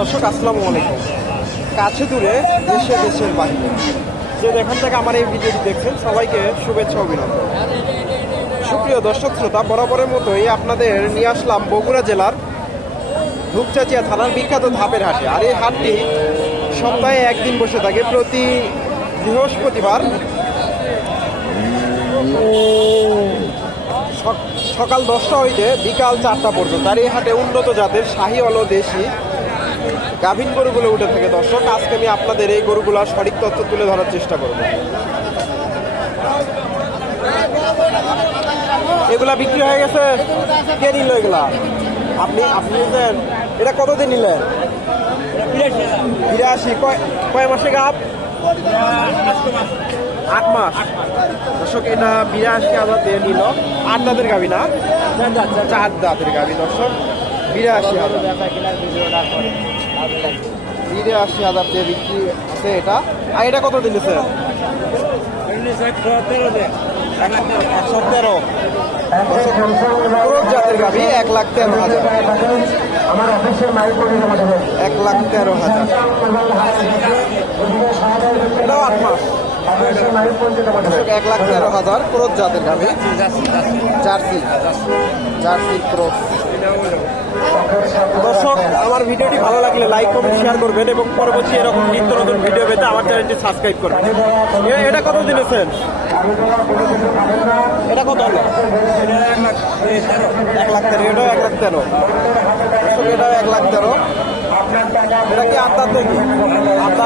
দর্শক, আসসালামু আলাইকুম। কাছে দূরে দেশে দেশের বাইরে। যে যেখান থেকে আমার এই ভিডিওটি দেখছেন, সবাইকে শুভেচ্ছা অভিনন্দন। সুপ্রিয় দর্শক শ্রোতা, বরাবরের মতোই আপনাদের নিয়ে আসলাম বগুড়া জেলার ধূপচাচিয়া থানার বিখ্যাত ধাপের হাটে। আর এই হাটটি সপ্তাহে একদিন বসে থাকে, প্রতি বৃহস্পতিবার। সকাল দশটা হইতে বিকাল চারটা পর্যন্ত। আর এই হাটে উন্নত জাতের শাহি অল দেশি গাভীন গরুগুলো উঠে থাকে, দর্শক। আজকে আমি আপনাদের এই গরুগুলার সঠিক তথ্য তুলে ধরার চেষ্টা করব। এগুলা বিক্রি হয়ে গেছে? কে নিল এগুলা? আপনি আপনি নিলেন? এটা কতদিন নিলেন? বিরাশি। কয় কয় মাসে গাপ আট মাস। দর্শক এটা বিরাশি হাজার দিয়ে নিল। আট দাঁতের গাবি না? চার দাঁতের গাবি, দর্শক। বিরাশি হাজার। বিরাশি হাজার দিয়ে বিক্রি আছে এটা। আর এটা কত দিনেছে একশো তেরো জাতের গাবি এক লাখ তেরো হাজার। এক লাখ তেরো হাজার। এটাও আট মাস। এক লাখ তেরো হাজার ক্রোপ জাতের গাবি জার্সি জার্সি। ক্রোপ দর্শক, আমার ভিডিওটি ভালো লাগলে লাইক কমেন্ট শেয়ার করবেন এবং পরবর্তী এরকম নিত্য নতুন ভিডিও পেতে আমার চ্যানেলটি সাবস্ক্রাইব করবেন। এটা কত দিনেছেন এটা কত? হলো এক লাখ তেরো। এটাও এক লাখ তেরো। এটাও এক লাখ তেরো। এটা কি দাঁত নাকি? আট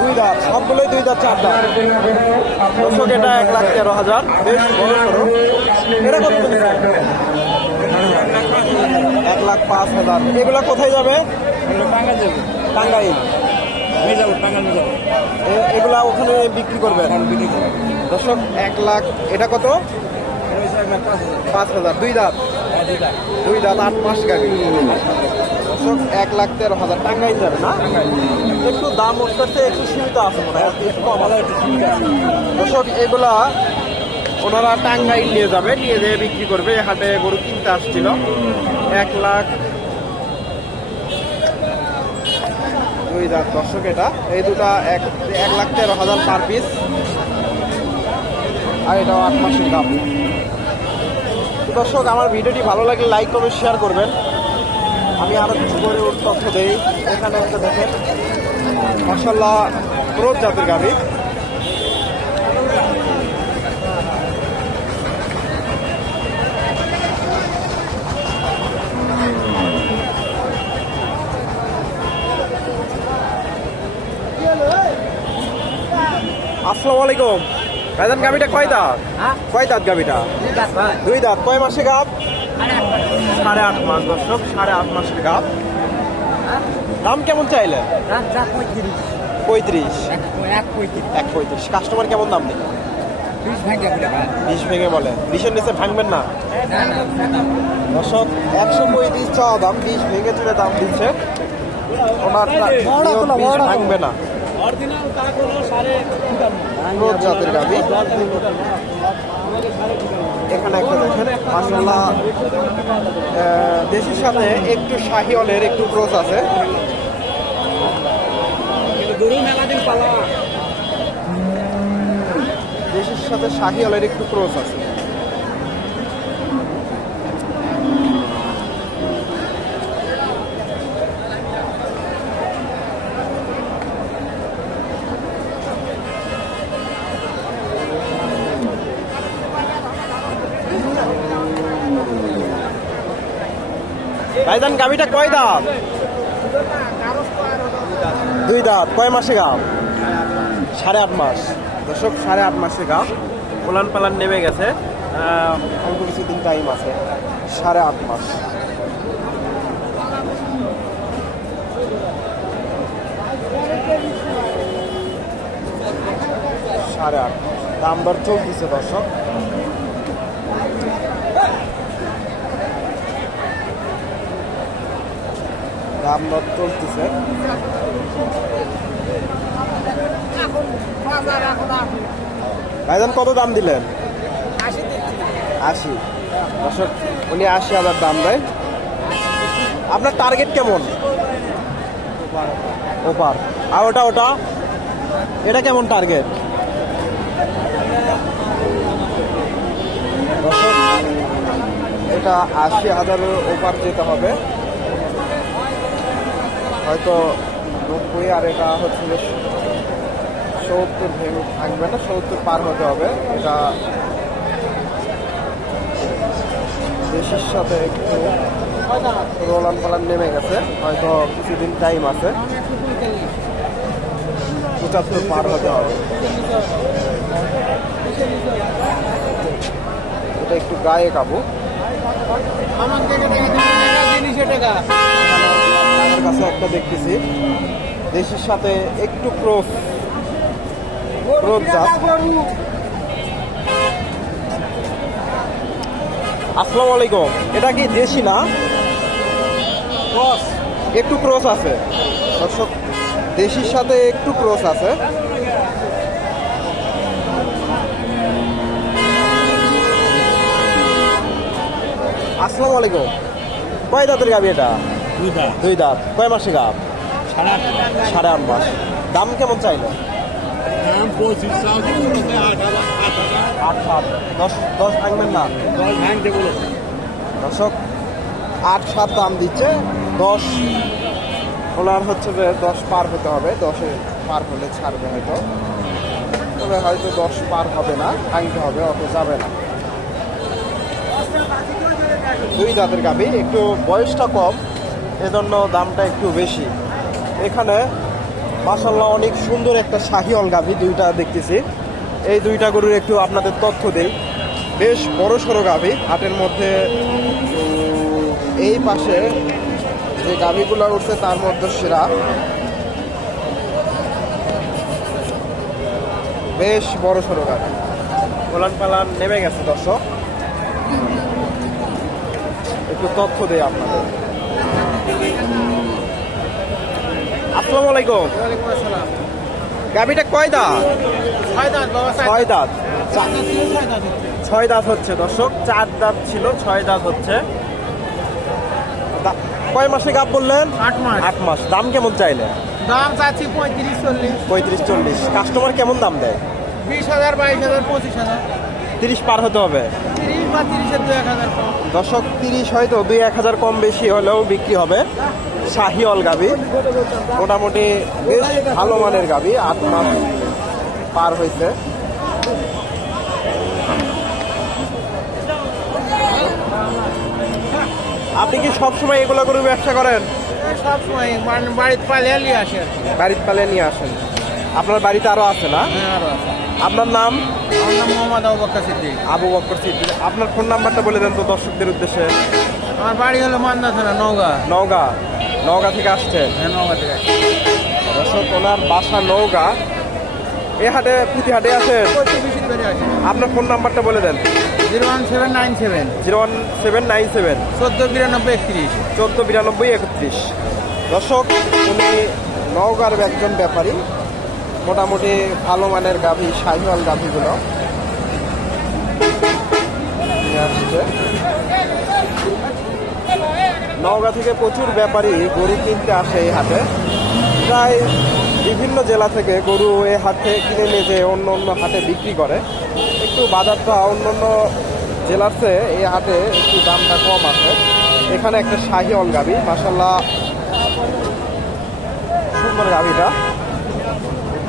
দুই সবগুলোই দুই এটা এক লাখ তেরো হাজার। এটা কত এক লাখ পাঁচ হাজার। এগুলো কোথায় যাবে? টাঙ্গাইল। এ- এগুলা ওখানে বিক্রি করবেন? দর্শক, এক লাখ, এটা কত? পাঁচ হাজার। দুই দাঁত? দুই দাঁত, আট মাস গাড়ি। দর্শক, এক লাখ তেরো হাজার। টাঙ্গাইল যাবে না? একটু দাম করতে একটু সীমিত আছে মনে হয়। দর্শক, এগুলা ওনারা টাঙ্গাইল নিয়ে যাবে, নিয়ে যেয়ে বিক্রি করবে। হাটে গরু কিনতে আসছিল। এক লাখ দুই হাজার দর্শক এটা। এই দুটা এক এক লাখ তেরো হাজার পার পিস। আর এটাও আট মাসের দাম। দর্শক, আমার ভিডিওটি ভালো লাগলে লাইক, কমেন্ট, শেয়ার করবেন। আমি আরও কিছু করে তথ্য দেই। এখানে একটা দেখেন। মাসাল্লাহ ক্রোধ জাতের গাড়ি আসসালামু আলাইকুম। ভাইজান গাবিটা কয় দাঁত? কয় দাঁত গাবিটা দুই দাঁত। কয় মাসে গাব সাড়ে আট মাস। দর্শক সাড়ে আট মাসের গাব দাম কেমন চাইলে পঁয়ত্রিশ। এক পঁয়ত্রিশ। কাস্টমার কেমন দাম দিল বিশ ভেঙে বলে। বিশের নিচে ভাঙবেন না? দর্শক একশো পঁয়ত্রিশ চাওয়া দাম বিশ ভেঙে চলে দাম দিচ্ছে। ওনার ভাঙবে না। ক্রোধ দেশের সাথে একটু অলের একটু ক্রোচ আছে। দেশের সাথে শাহিওয়ালের একটু ক্রোচ আছে। ভাইজান গাবিটা কয় দাঁত? দুই দাঁত, কয় মাসে গাব? সাড়ে আট মাস। দর্শক, সাড়ে আট মাসে গাব। পোলান পালান নেমে গেছে। অল্প কিছুদিন টাইম আছে। সাড়ে আট মাস। সাড়ে আট দাম দর চলতেছে দর্শক। দাম দর চলতেছে। ভাইজান, কত দাম দিলেন? আশি। দর্শক, উনি আশি হাজার দাম দেয়। আপনার টার্গেট কেমন? ওপার আর ওটা ওটা? এটা কেমন টার্গেট এটা আশি হাজারের ওপার যেতে হবে। হয়তো নব্বই আর এটা হচ্ছে যে সত্তর ভেঙে থাকবে না, সত্তর পার হতে হবে। এটা দেশের সাথে একটু রোলান পালান নেমে গেছে, হয়তো কিছুদিন টাইম আছে। পঁচাত্তর পার হতে হবে। এটা একটু গায়ে কাবু। আমার কাছে একটা দেখতেছি। দেশের সাথে একটু ক্রোস ক্রোস জাত। আসসালামু আলাইকুম। এটা কি দেশি না? ক্রস একটু ক্রস আছে। দর্শক দেশির সাথে একটু ক্রস আছে। আসসালামু আলাইকুম। কয় দাঁতের গাবি এটা? দুই দাঁত। কয় মাসে গাব? সাড়ে আট মাস। দাম কেমন চাইলো? দশ ভাঙবেন না? দর্শক আট সাত দাম দিচ্ছে। দশ ওনার হচ্ছে যে দশ পার হতে হবে। দশে পার হলে ছাড়বে হয়তো। তবে হয়তো দশ পার হবে না ভাঙতে হবে অত যাবে না। দুই দাঁতের গাবি একটু বয়সটা কম। এজন্য দামটা একটু বেশি। এখানে মাসাল্লাহ অনেক সুন্দর একটা শাহিওয়াল গাভি দুইটা দেখতেছি। এই দুইটা গরুর একটু আপনাদের তথ্য দেই। বেশ বড় সড়ো গাভি, হাটের মধ্যে এই পাশে যে গাভিগুলো উঠছে তার মধ্যে সেরা। বেশ বড় সড়ো গাভি। ওলান পালান নেমে গেছে, দর্শক। একটু তথ্য দেই আপনাদের। আসসালামু আলাইকুম। গাভিটা কয় দাঁত? ছয় দাঁত ছয় দাঁত। হচ্ছে। দর্শক। চার দাঁত ছিল ছয় দাঁত হচ্ছে। কয় মাসে গাব বললেন? আট মাস। আট মাস। দাম কেমন চাইলে দাম চাচ্ছি পঁয়ত্রিশ চল্লিশ। পঁয়ত্রিশ চল্লিশ। কাস্টমার কেমন দাম দেয়? বিশ হাজার বাইশ হাজার পঁচিশ হাজার। তিরিশ পার হতে হবে। তিরিশ বা তিরিশের দু এক হাজার কম। দর্শক তিরিশ হয়তো দুই এক হাজার কম বেশি হলেও বিক্রি হবে। শাহিওয়াল গাবি। মোটামুটি বেশ ভালো মানের গাবি আট মাস পার হয়েছে। আপনি কি সবসময় এগুলো করে ব্যবসা করেন? সব সময় মানে বাড়িতে পালিয়ে নিয়ে আসে আর কি। বাড়িতে পালে নিয়ে আসেন। আপনার বাড়িতে আরও আছে না? হ্যাঁ, আরও আছে। আপনার নাম? আমার নাম মোহাম্মদ আবু বক্কা সিদ্দিক। আবু সিদ্দিক। আপনার ফোন নাম্বারটা বলে দেন তো দর্শকদের উদ্দেশ্যে। আমার বাড়ি হলো মান্দা থানা নওগাঁ। নওগাঁ। নওগাঁ থেকে আসছেন? হ্যাঁ নওগাঁ থেকে। দর্শক ওনার বাসা নওগাঁ। এ হাটে প্রতি হাটে আছেন আসি আপনার ফোন নাম্বারটা বলে দেন। Zero one seven nine seven. Zero one seven nine seven. চোদ্দ বিরানব্বই একত্রিশ। চোদ্দ বিরানব্বই একত্রিশ। দর্শক উনি নওগাঁর একজন ব্যাপারী। মোটামুটি ভালো মানের গাভী, শাহিওয়াল গাভীগুলো। নওগাঁ থেকে প্রচুর ব্যাপারী গরু কিনতে আসে এই হাটে। প্রায় বিভিন্ন জেলা থেকে গরু এই হাটে কিনে নিয়ে যে অন্য অন্য হাটে বিক্রি করে। একটু বাজারটা অন্য অন্য জেলার চেয়ে এই হাটে একটু দামটা কম আছে। এখানে একটা শাহিওয়াল গাবি মাসাল্লাহ সুন্দর একটু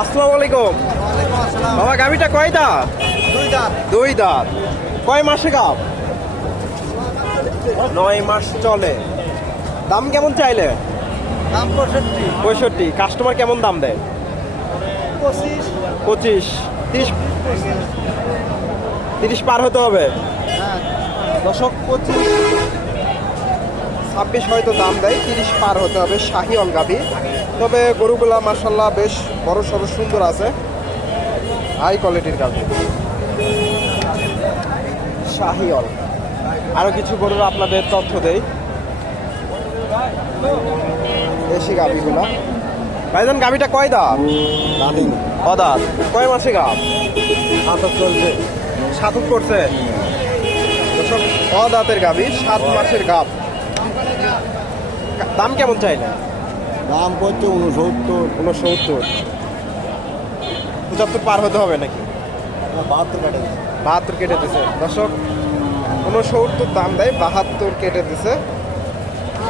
আসসালামু আলাইকুম। বাবা গাবিটা কয় দাঁত দুই দাঁত। দুই দাঁত। কয় মাসে গাব? নয় মাস চলে। দাম কেমন চাইলে? দাম পঁয়ষট্টি। পঁয়ষট্টি। কাস্টমার কেমন দাম দেয়? পঁচিশ। পঁচিশ। তিরিশ তিরিশ পার হতে হবে। হ্যাঁ। দশক পঁচিশ। ছাব্বিশ হয়তো দাম দেয় তিরিশ পার হতে হবে শাহিওয়াল গাবি। তবে গরুগুলা মার্শাল্লাহ বেশ বড় সড়ো সুন্দর আছে। হাই কোয়ালিটির গাবি। শাহিওয়াল আরও কিছু গরুর আপনাদের তথ্য দেই। দেশি গাবিগুলা। ভাইজান গাবিটা কয় দাম অদাত কয় মাসে গাব? সাতক চলছে। সাতক করছে? অদাতের গাবি? সাত মাসের গাব। দাম কেমন চাইলে দাম করছে উনসত্তর। উনসত্তর। পঁচাত্তর পার হতে হবে নাকি? বাহাত্তর কাটে বাহাত্তর কেটে দিছে দর্শক উনসত্তর দাম দেয় বাহাত্তর কেটে দিছে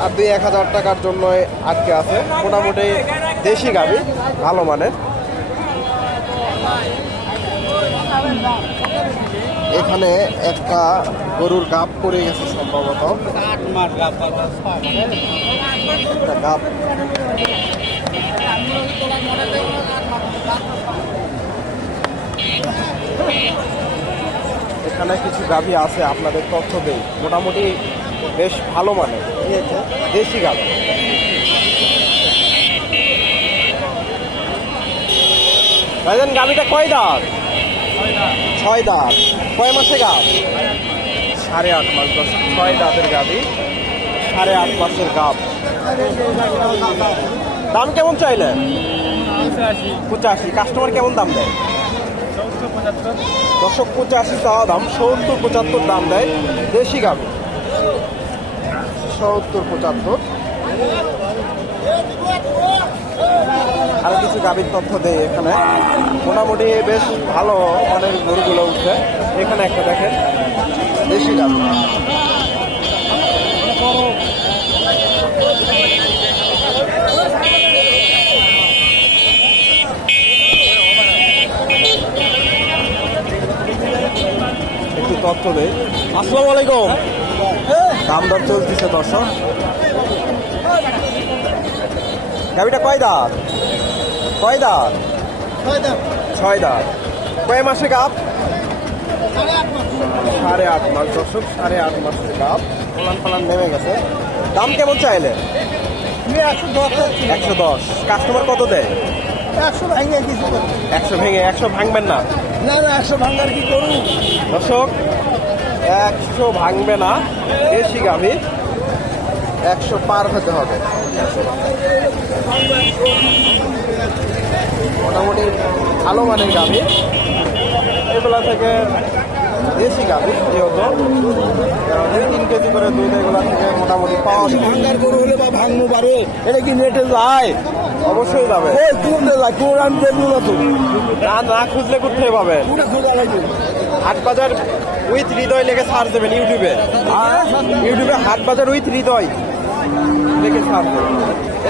আর দুই এক হাজার টাকার জন্য আটকে আছে। মোটামুটি দেশি গাবি ভালো মানের। এখানে একটা গরুর গাব পড়ে গেছে সম্ভবত। একটা এখানে কিছু গাভী আছে, আপনাদের তথ্য দেই। মোটামুটি বেশ ভালো মানে দেশি গাভী ভাইজান, গাভীটা কয় দাঁত? ছয় দাঁত। কয় মাসে গাভ সাড়ে আট মাস দশ ছয় দাঁতের গাভী সাড়ে আট মাসের গাভ দাম কেমন চাইলেন পঁচাশি। কাস্টমার কেমন দাম দেয়? দশক পঁচাশি চাওয়া দাম সত্তর পঁচাত্তর দাম দেয় দেশি গাভী সত্তর পঁচাত্তর। আরও কিছু গাভীর তথ্য দেয় এখানে। মোটামুটি বেশ ভালো অনেক গরুগুলো উঠছে। এখানে একটা দেখেন দেশি গাভী। একটু তথ্য দেই। আসসালামু আলাইকুম। দাম দর চলতেছে দর্শক। গাড়িটা কয় দাঁত? কয় দাঁত? ছয় দাঁত। কয় মাসে গাপ সাড়ে আট মাস। দর্শক সাড়ে আট মাসের গাপ ফলান ফলান নেমে গেছে। দাম কেমন চাইলে? একশো দশ একশো দশ। কাস্টমার কত দেয়? একশো ভাঙে কিছু একশো ভেঙে একশো ভাঙবেন না? না না একশো ভাঙার কি করুন? দর্শক একশো ভাঙবে না। দেশি গাভী। একশো পার হতে হবে। মোটামুটি ভালো মানের গাভী। এগুলা থেকে দেশি গাভী যেহেতু। দুই তিন কেজি করে দুধ এগুলা থেকে মোটামুটি পাওয়া ভাঙার গরু হলে বা পারে এটা কি নেটে যায়? অবশ্যই যাবে। কোনটা যায় কোন আমি দেখব না তো না না খুঁজলে করতে পাবেন কোনটা খোঁজা লাগবে হাট বাজার উইথ হৃদয় লেগে সার্চ দেবেন ইউটিউবে। ইউটিউবে হাট বাজার উইথ হৃদয়। সার্চ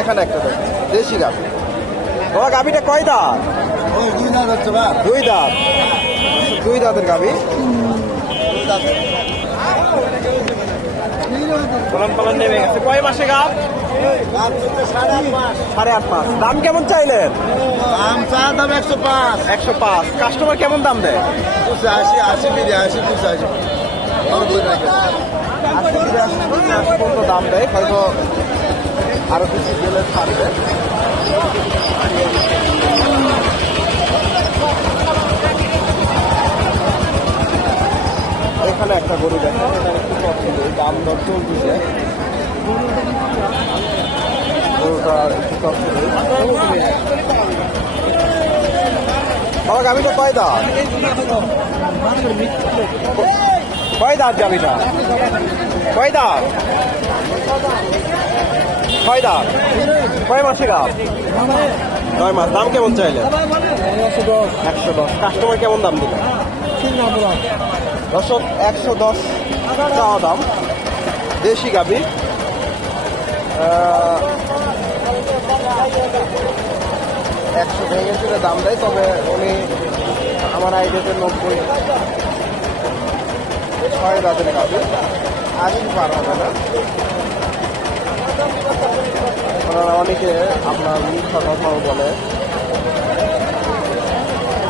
এখানে একটা দেখেন দেশি গাছ বাবা গাভিটা কয় দাঁত? দুই দাঁত দুই দাঁত। দুই দাঁতের গাভি? পালন পালন নেমে গেছে। কয় মাসে গাভ? সাড়ে আট মাস। দাম কেমন চাইলেন? দাম চা দাম একশো পাঁচ। একশো পাঁচ। কাস্টমার কেমন দাম দেয়? আশি আশি আশি দুশো পর্যন্ত দাম দেয় হয়তো আরও কিছু গেলে ছাড়বে এখানে একটা গরু দেখেন এখানে একটু পছন্দ দাম দর চলতেছে গরুটা একটু পছন্দ বাবা গাভিটা কয় দাঁত কয় দাঁত গাভিটা কয় দাঁত কয় দাঁত কয় মাসে? গাছ নয় মাস দাম কেমন চাইলে? একশো দশ। কাস্টমার কেমন দাম দিল? দশক একশো দশ চাওয়া দাম। দেশি গাবি একশো ভেঙে চুলে দাম দেয় তবে উনি আমার আইডিয়াতে নব্বই। ছয় দাঁতের গাবি আজই পার হবে না। অনেকে আপনার মিথ্যা কথাও বলে।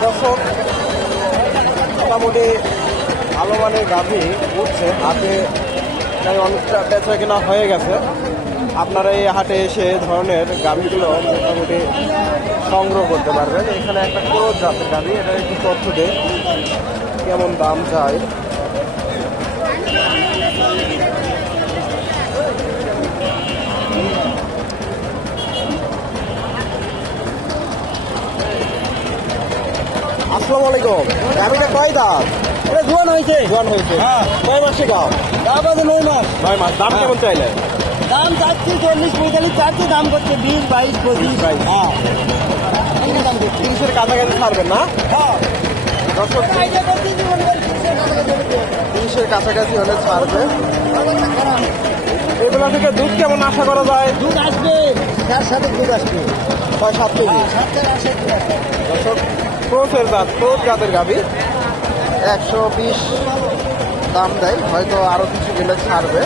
দর্শক, মোটামুটি ভালো মানের গাভী উঠছে। হাতে তাই অনেকটা বেচা কেনা হয়ে গেছে। আপনারা এই হাটে এসে ধরনের গাভিগুলো মোটামুটি সংগ্রহ করতে পারবেন। এখানে একটা ক্রোধ জাতের গাভি এটা একটু তথ্য দেয় কেমন দাম চাই? আসসালামু আলাইকুম। গাভিটা কয় দাম? এটা জোয়ান হয়েছে। জোয়ান হয়েছে। কয় মাসে গাও দাম আছে নয় মাস। নয় মাস। দাম কেমন চাইলে? দাম চাচ্ছি চল্লিশ পঁয়তাল্লিশ চাচ্ছি দাম করছে বিশ বাইশ পঁচিশ। বাইশ। হ্যাঁ। তিরিশের কাছাকাছি ছাড়বেন না? দর্শক তিরিশের কাছাকাছি হলে ছাড়বে এগুলো থেকে দুধ কেমন আশা করা যায়? দুধ আসবে তার সাথে দুধ আসবে। ছয় সাত কেজি। দর্শক ক্রোসের জাত ক্রোস জাতের গাবি একশো বিশ দাম দেয়, হয়তো আরও কিছু গেলে ছাড়বে।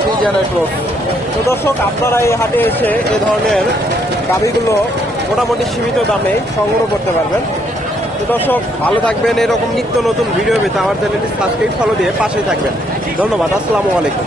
ফ্রিজিয়ানের ক্রোস তো দর্শক, আপনারা এই হাটে এসে এ ধরনের গাবিগুলো মোটামুটি সীমিত দামে সংগ্রহ করতে পারবেন। তো দর্শক, ভালো থাকবেন, এরকম নিত্য নতুন ভিডিও পেতে আমার চ্যানেলটি সাবস্ক্রাইব ফলো দিয়ে পাশেই থাকবেন। ধন্যবাদ, আসসালামু আলাইকুম।